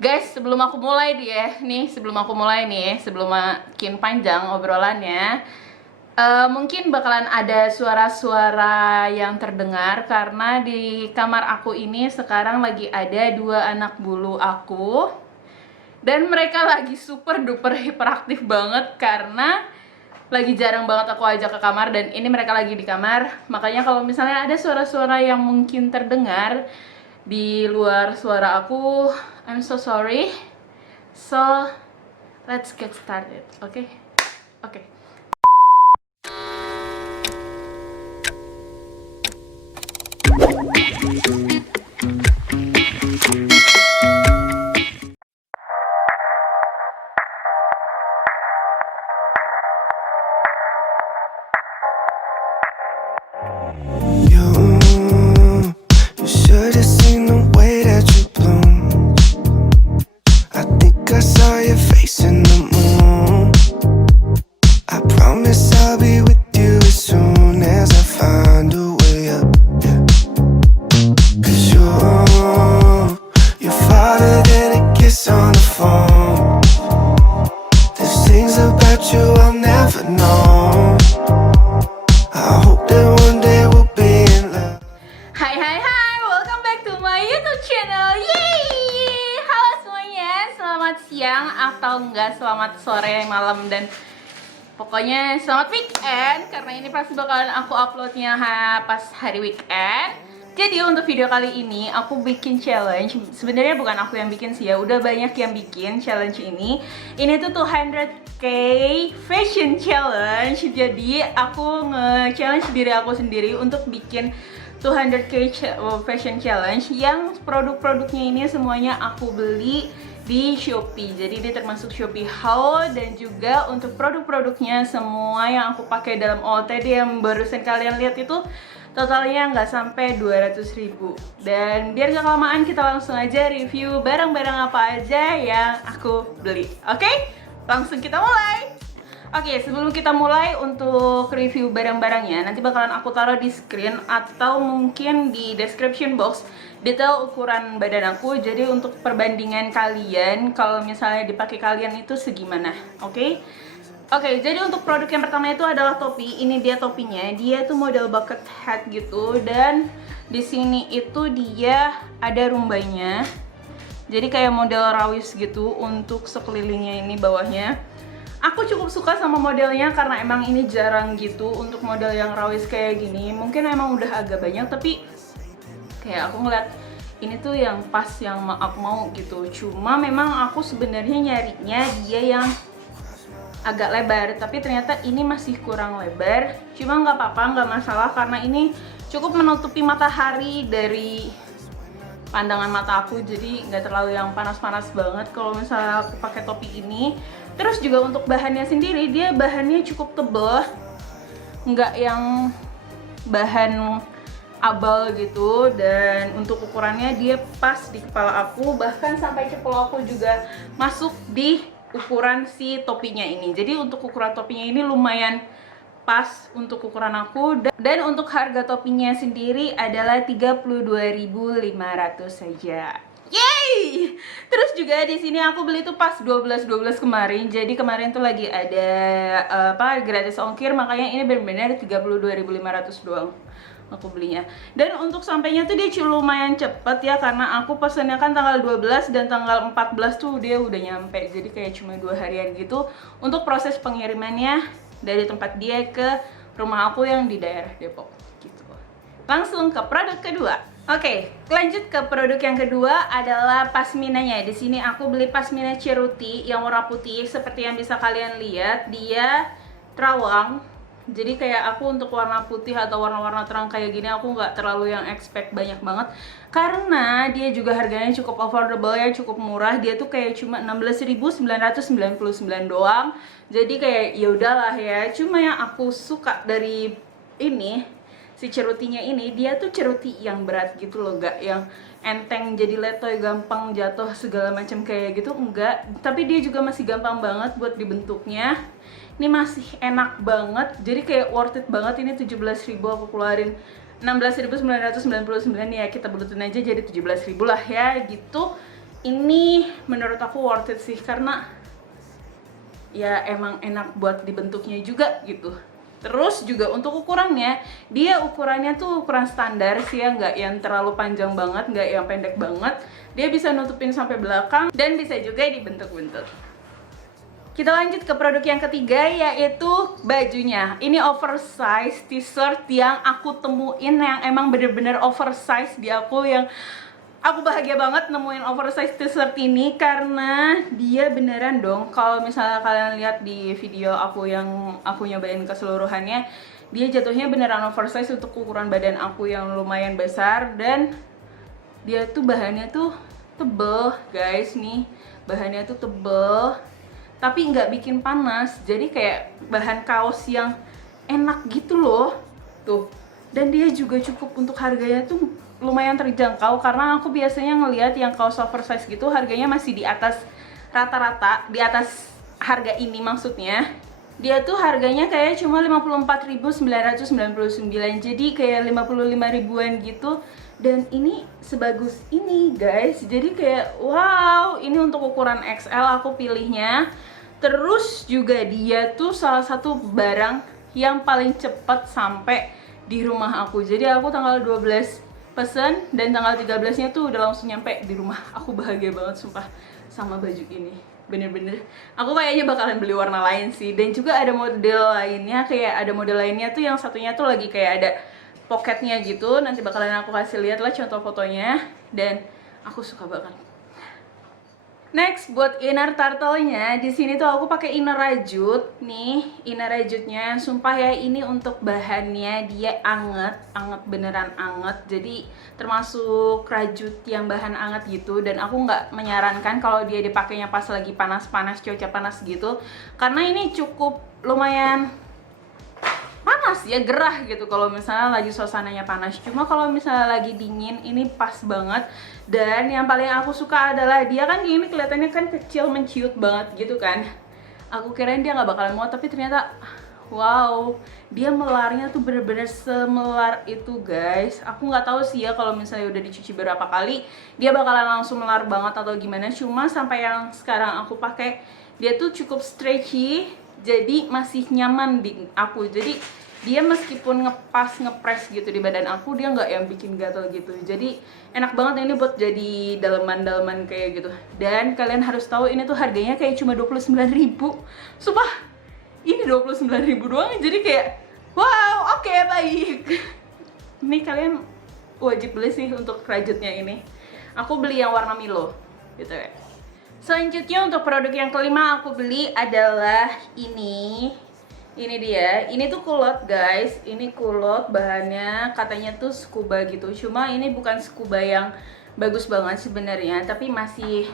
Guys, sebelum aku mulai sebelum makin panjang obrolannya, mungkin bakalan ada suara-suara yang terdengar karena di kamar aku ini sekarang lagi ada dua anak bulu aku, dan mereka lagi super duper hiperaktif banget karena lagi jarang banget aku ajak ke kamar, dan ini mereka lagi di kamar. Makanya kalau misalnya ada suara-suara yang mungkin terdengar di luar suara aku, I'm so sorry. So, let's get started, okay? Okay. You should have seen the way that you bloom. I think I saw your face in the moon. I promise I'll be with you as soon as I find a way up. Yeah. 'Cause you're farther than a kiss on the phone. There's things about you I'll never know. I hope that one day we'll be in love. Hai, welcome back to my YouTube channel. Yeay! Halo semuanya, selamat siang atau enggak selamat sore, malam, dan pokoknya selamat weekend, karena ini pasti bakalan aku uploadnya pas hari weekend. Jadi untuk video kali ini aku bikin challenge. Sebenarnya bukan aku yang bikin sih ya, udah banyak yang bikin challenge ini. Ini tuh 200k fashion challenge. Jadi aku nge-challenge diri aku sendiri untuk bikin 200k fashion challenge yang produk-produknya ini semuanya aku beli di Shopee. Jadi ini termasuk Shopee haul, dan juga untuk produk-produknya semua yang aku pakai dalam OOTD yang barusan kalian lihat itu totalnya nggak sampai 200.000. Dan biar gak kelamaan, kita langsung aja review barang-barang apa aja yang aku beli. Oke? Langsung kita mulai. Oke, sebelum kita mulai untuk review barang-barangnya, nanti bakalan aku taruh di screen atau mungkin di description box detail ukuran badan aku. Jadi untuk perbandingan kalian, kalau misalnya dipakai kalian itu segimana, oke? Oke, jadi untuk produk yang pertama itu adalah topi. Ini dia topinya. Dia tuh model bucket hat gitu, dan di sini itu dia ada rumbanya. Jadi kayak model rawis gitu untuk sekelilingnya ini bawahnya. Aku cukup suka sama modelnya karena emang ini jarang gitu untuk model yang rawis kayak gini. Mungkin emang udah agak banyak, tapi kayak aku ngeliat ini tuh yang pas yang aku mau gitu. Cuma memang aku sebenarnya nyarinya dia yang agak lebar, tapi ternyata ini masih kurang lebar. Cuma nggak apa-apa, nggak masalah, karena ini cukup menutupi matahari dari pandangan mata aku, jadi nggak terlalu yang panas-panas banget kalau misalnya aku pakai topi ini. Terus juga untuk bahannya sendiri, dia bahannya cukup tebal, nggak yang bahan abal gitu, dan untuk ukurannya dia pas di kepala aku, bahkan sampai cepel aku juga masuk di ukuran si topinya ini. Jadi untuk ukuran topinya ini lumayan pas untuk ukuran aku, dan untuk harga topinya sendiri adalah 32.500 saja. Yeay! Terus juga di sini aku beli tuh pas 12.12 kemarin. Jadi kemarin tuh lagi ada gratis ongkir, makanya ini benar-benar 32.500 doang aku belinya. Dan untuk sampainya tuh dia lumayan cepet ya, karena aku pesennya kan tanggal 12 dan tanggal 14 tuh dia udah nyampe. Jadi kayak cuma 2 harian gitu untuk proses pengirimannya dari tempat dia ke rumah aku yang di daerah Depok gitu. Langsung ke produk kedua. Oke, lanjut ke produk yang kedua adalah pasminanya. Di sini aku beli pasmina ceruti yang warna putih, seperti yang bisa kalian lihat. Dia terawang. Jadi kayak aku untuk warna putih atau warna-warna terang kayak gini aku nggak terlalu yang expect banyak banget, karena dia juga harganya cukup affordable ya, cukup murah. Dia tuh kayak cuma 16.999 doang. Jadi kayak ya udahlah ya. Cuma yang aku suka dari ini, si cerutinya ini, dia tuh ceruti yang berat gitu loh, gak yang enteng jadi letoy gampang jatuh segala macam kayak gitu, enggak. Tapi dia juga masih gampang banget buat dibentuknya. Ini masih enak banget, jadi kayak worth it banget. Ini 17.000 aku keluarin 16.999 ya, kita bulutin aja jadi 17.000 lah ya gitu. ini menurut aku worth it sih, karena ya emang enak buat dibentuknya juga gitu. Terus juga untuk ukurannya, dia ukurannya tuh ukuran standar sih ya, nggak yang terlalu panjang banget, nggak yang pendek banget. Dia bisa nutupin sampai belakang dan bisa juga dibentuk-bentuk. Kita lanjut ke produk yang ketiga, yaitu bajunya. Ini oversize t-shirt yang aku temuin yang emang bener-bener oversize di aku, yang aku bahagia banget nemuin oversize t-shirt ini karena dia beneran dong. Kalau misalnya kalian lihat di video aku yang aku nyobain keseluruhannya, dia jatuhnya beneran oversize untuk ukuran badan aku yang lumayan besar, dan dia tuh bahannya tuh tebel guys. Nih bahannya tuh tebel tapi nggak bikin panas, jadi kayak bahan kaos yang enak gitu loh tuh. Dan dia juga cukup untuk harganya tuh lumayan terjangkau, karena aku biasanya ngelihat yang kaos oversize gitu harganya masih di atas rata-rata, di atas harga ini maksudnya. Dia tuh harganya kayak cuma 54.999, jadi kayak 55 ribuan gitu. Dan ini sebagus ini guys, jadi kayak wow, ini untuk ukuran XL aku pilihnya. Terus juga dia tuh salah satu barang yang paling cepat sampai di rumah aku. Jadi aku tanggal 12 pesen dan tanggal 13-nya tuh udah langsung nyampe di rumah. Aku bahagia banget sumpah sama baju ini. Bener-bener aku kayaknya bakalan beli warna lain sih. Dan juga ada model lainnya, kayak ada model lainnya tuh yang satunya tuh lagi kayak ada pocketnya gitu. Nanti bakalan aku kasih lihat lah contoh fotonya, dan aku suka banget. Next, buat inner turtle-nya, di sini tuh aku pakai inner rajut. Nih, inner rajutnya, sumpah ya, ini untuk bahannya dia anget beneran anget. Jadi termasuk rajut yang bahan anget gitu, dan aku nggak menyarankan kalau dia dipakainya pas lagi panas-panas, cuaca panas gitu, karena ini cukup lumayan panas ya, gerah gitu kalau misalnya lagi suasananya panas. Cuma kalau misalnya lagi dingin ini pas banget. Dan yang paling aku suka adalah dia kan ini kelihatannya kan kecil, menciut banget gitu kan. Aku kirain dia nggak bakalan muat, tapi ternyata wow, dia melarnya tuh bener-bener semelar itu guys. Aku nggak tahu sih ya kalau misalnya udah dicuci berapa kali dia bakalan langsung melar banget atau gimana. Cuma sampai yang sekarang aku pakai, dia tuh cukup stretchy, jadi masih nyaman di aku. Jadi dia meskipun ngepres gitu di badan aku, dia nggak yang bikin gatel gitu. Jadi enak banget ini buat jadi daleman-daleman kayak gitu. Dan kalian harus tahu ini tuh harganya kayak cuma 29.000. Sumpah, ini 29.000 doang. Jadi kayak wow, oke, baik. Ini kalian wajib beli sih untuk rajutnya ini. Aku beli yang warna Milo gitu ya. Selanjutnya untuk produk yang kelima aku beli adalah ini. Ini dia, ini tuh kulot guys. Ini kulot, bahannya katanya tuh scuba gitu. Cuma ini bukan scuba yang bagus banget sebenarnya, tapi masih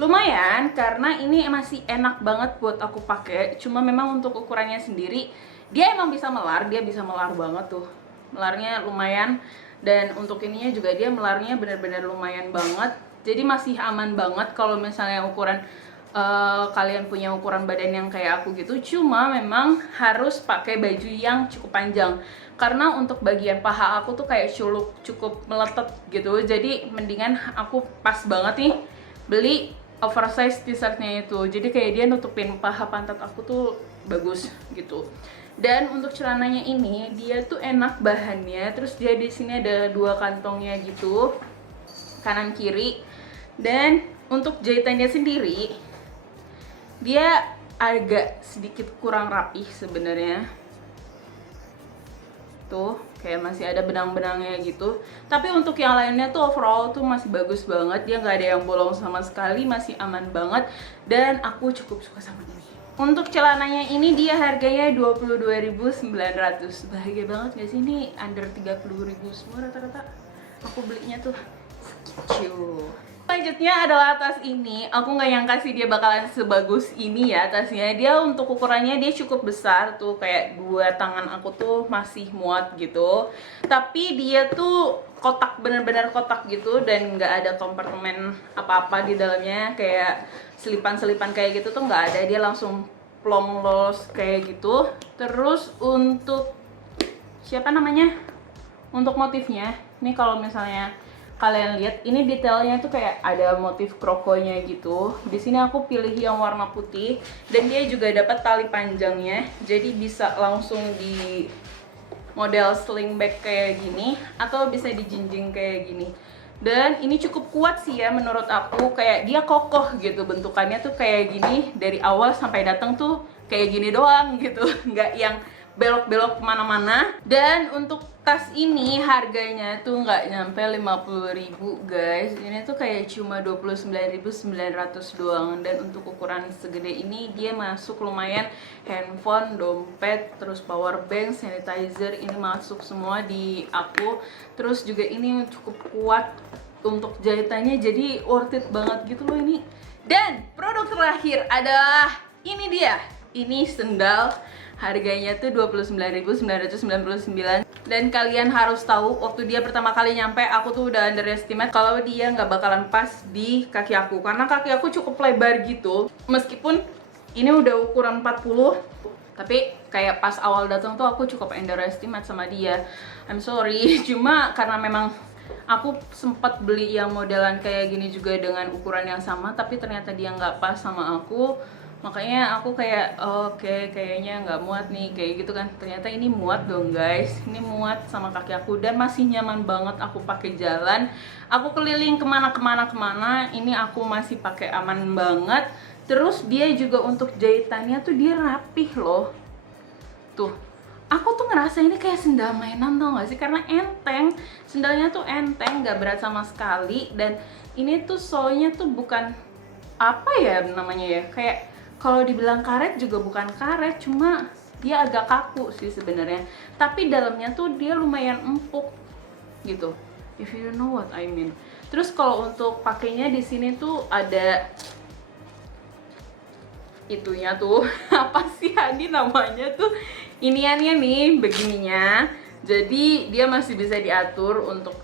lumayan karena ini masih enak banget buat aku pakai. Cuma memang untuk ukurannya sendiri dia emang bisa melar, dia bisa melar banget tuh. Melarnya lumayan, dan untuk ininya juga dia melarnya benar-benar lumayan banget. Jadi masih aman banget kalau misalnya ukuran kalian punya ukuran badan yang kayak aku gitu. Cuma memang harus pakai baju yang cukup panjang, karena untuk bagian paha aku tuh kayak cukup meletet gitu. Jadi mendingan aku pas banget nih beli oversize t-shirtnya itu. Jadi kayak dia nutupin paha pantat aku tuh bagus gitu. Dan untuk celananya ini dia tuh enak bahannya. Terus dia di sini ada 2 kantongnya gitu, kanan kiri. Dan untuk jahitannya sendiri dia agak sedikit kurang rapih sebenarnya. Tuh, kayak masih ada benang-benangnya gitu. Tapi untuk yang lainnya tuh overall tuh masih bagus banget. Dia nggak ada yang bolong sama sekali, masih aman banget. Dan aku cukup suka sama ini. Untuk celananya ini dia harganya 22.900. Bahagia banget gak sih? Ini under 30.000 semua rata-rata. Aku belinya tuh segitu. Selanjutnya adalah tas ini. Aku nggak nyangka sih dia bakalan sebagus ini ya tasnya. Dia untuk ukurannya dia cukup besar tuh, kayak 2 tangan aku tuh masih muat gitu. Tapi dia tuh kotak, bener-bener kotak gitu, dan nggak ada kompartemen apa-apa di dalamnya, kayak selipan-selipan kayak gitu tuh nggak ada. Dia langsung plong los kayak gitu. Terus untuk siapa namanya? Untuk motifnya, ini kalau misalnya kalian lihat ini detailnya tuh kayak ada motif krokonya gitu. Di sini aku pilih yang warna putih dan dia juga dapat tali panjangnya, jadi bisa langsung di model sling bag kayak gini atau bisa dijinjing kayak gini. Dan ini cukup kuat sih ya menurut aku, kayak dia kokoh gitu bentukannya tuh kayak gini dari awal sampai datang tuh kayak gini doang gitu, nggak yang belok-belok kemana-mana. Dan untuk tas ini harganya tuh nggak nyampe 50.000 guys, ini tuh kayak cuma 29.900 doang. Dan untuk ukuran segede ini dia masuk lumayan, handphone, dompet, terus power bank, sanitizer, ini masuk semua di aku. Terus juga ini cukup kuat untuk jahitannya, jadi worth it banget gitu loh ini. Dan produk terakhir adalah ini dia, ini sendal. Harganya tuh 29.999. Dan kalian harus tahu, waktu dia pertama kali nyampe, aku tuh udah underestimate kalau dia nggak bakalan pas di kaki aku, karena kaki aku cukup lebar gitu. Meskipun ini udah ukuran 40, tapi kayak pas awal datang tuh aku cukup underestimate sama dia. I'm sorry, cuma karena memang aku sempat beli yang modelan kayak gini juga dengan ukuran yang sama, tapi ternyata dia nggak pas sama aku. Makanya aku kayak oke, kayaknya nggak muat nih kayak gitu kan. Ternyata ini muat dong guys, ini muat sama kaki aku dan masih nyaman banget aku pakai jalan. Aku keliling kemana, ini aku masih pakai aman banget. Terus dia juga untuk jahitannya tuh dia rapih loh. Tuh, aku tuh ngerasa ini kayak sendal mainan tau gak sih, karena enteng, sendalnya tuh enteng, nggak berat sama sekali. Dan ini tuh solnya tuh bukan apa ya namanya ya, kayak kalau dibilang karet juga bukan karet, cuma dia agak kaku sih sebenarnya. Tapi dalamnya tuh dia lumayan empuk gitu. If you know what I mean. Terus kalau untuk pakainya di sini tuh ada itunya tuh apa sih Hadi namanya tuh, iniannya nih begininya. Jadi dia masih bisa diatur untuk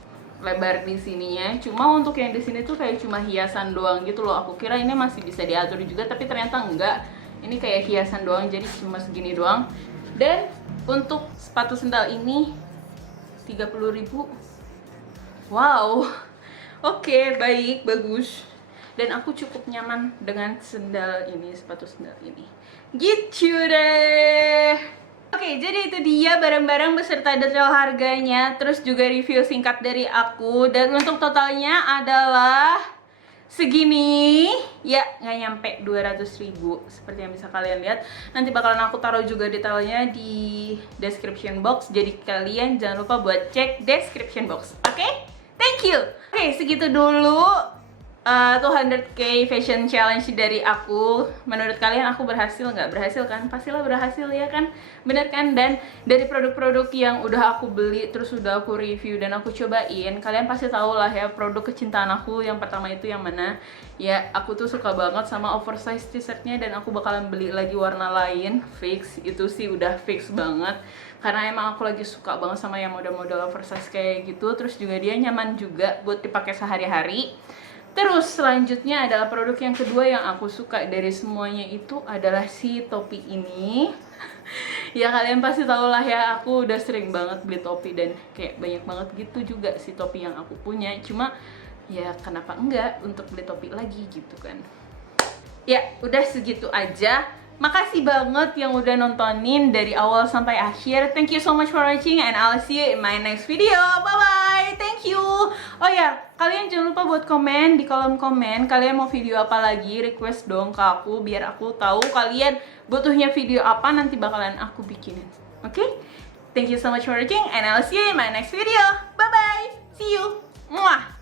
lebar di sininya. Cuma untuk yang di sini tuh kayak cuma hiasan doang gitu loh. Aku kira ini masih bisa diatur juga, tapi ternyata enggak. Ini kayak hiasan doang, jadi cuma segini doang. Dan untuk sepatu sendal ini 30.000. Wow. Oke, baik, bagus. Dan aku cukup nyaman dengan sendal ini, sepatu sendal ini. Gitu deh. Oke, jadi itu dia barang-barang beserta detail harganya, terus juga review singkat dari aku. Dan untuk totalnya adalah segini, ya nggak nyampe 200.000 seperti yang bisa kalian lihat. Nanti bakalan aku taruh juga detailnya di description box, jadi kalian jangan lupa buat cek description box. Oke? Thank you. Oke, segitu dulu 200k fashion challenge dari aku. Menurut kalian aku berhasil nggak? Berhasil kan? Pastilah berhasil ya kan? Bener kan? Dan dari produk-produk yang udah aku beli, terus udah aku review dan aku cobain, kalian pasti tahu lah ya produk kecintaan aku yang pertama itu yang mana. Ya, aku tuh suka banget sama oversize t-shirtnya dan aku bakalan beli lagi warna lain. Fix, itu sih udah fix banget. Karena emang aku lagi suka banget sama yang model-model oversize kayak gitu. Terus juga dia nyaman juga buat dipakai sehari-hari. Terus selanjutnya adalah produk yang kedua yang aku suka dari semuanya itu adalah si topi ini. Ya kalian pasti tau lah ya, aku udah sering banget beli topi dan kayak banyak banget gitu juga si topi yang aku punya. Cuma ya kenapa enggak untuk beli topi lagi gitu kan. Ya udah segitu aja. Makasih banget yang udah nontonin dari awal sampai akhir. Thank you so much for watching and I'll see you in my next video. Bye bye. Thank you. Oh ya, kalian jangan lupa buat komen di kolom komen kalian mau video apa lagi, request dong ke aku biar aku tahu kalian butuhnya video apa, nanti bakalan aku bikinin. Oke? Thank you so much for watching and I'll see you in my next video. Bye bye. See you. Muah.